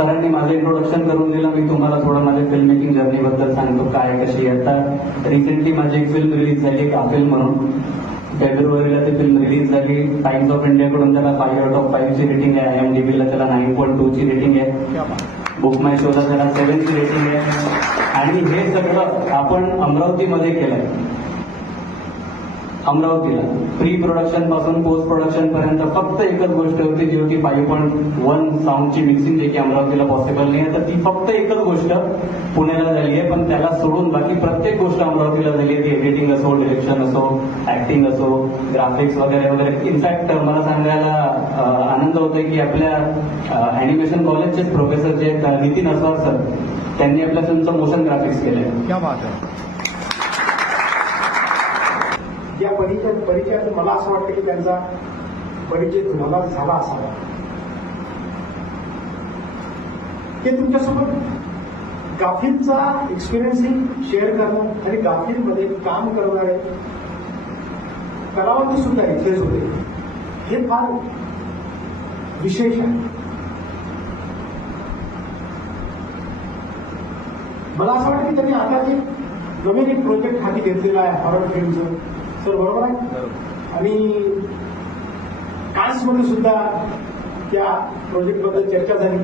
सरांनी माझं इंट्रोडक्शन करून दिलं. मी तुम्हाला थोडं माझ्या फिल्म मेकिंग जर्नी बद्दल सांगतो, काय कशी आहे. आता रिसेंटली माझी एक फिल्म रिलीज झाली, काफिल म्हणून. फेब्रुवारीला ती फिल्म रिलीज झाली. टाइम्स ऑफ इंडियाकडून त्याला 5/5 ची रेटिंग आहे. IMDbला त्याला 9.2 ची रेटिंग आहे. बुक माय शोला त्याला 7 ची रेटिंग आहे. आणि हे सगळं आपण अमरावतीमध्ये केलंय. अमरावतीला प्री प्रोडक्शन पासून पोस्ट प्रोडक्शन पर्यंत फक्त एकच गोष्ट होती, जी होती 5.1 साऊंडची मिक्सिंग, जे की अमरावतीला पॉसिबल नाही आहे. तर ती फक्त एकच गोष्ट पुण्याला झाली आहे, पण त्याला सोडून बाकी प्रत्येक गोष्ट अमरावतीला झाली आहे. ती एडिटिंग असो, डिरेक्शन असो, ऍक्टिंग असो, ग्राफिक्स वगैरे वगैरे. इनफॅक्ट मला सांगायला आनंद होतोय की आपल्या अॅनिमेशन कॉलेजचे प्रोफेसर जे नितीन असवार सर, त्यांनी आपल्या फिल्मचं मोशन ग्राफिक्स केलंय. क्या बात आहे. या परिचयात मला असं वाटतं की त्यांचा परिचय तुम्हाला झाला असावा. ते तुमच्यासोबत गाफीलचा एक्सपिरियन्सही शेअर करणं आणि गाफीलमध्ये काम करणारे कलावंत सुद्धा इथेच होते, हे फार विशेष आहे. मला असं वाटतं की त्यांनी आता जे नवीन एक प्रोजेक्ट हाती घेतलेला आहे हॉरर फिल्मचं, सर बरोबर आहे. आणि कान्समध्ये सुद्धा त्या प्रोजेक्टबद्दल चर्चा झाली.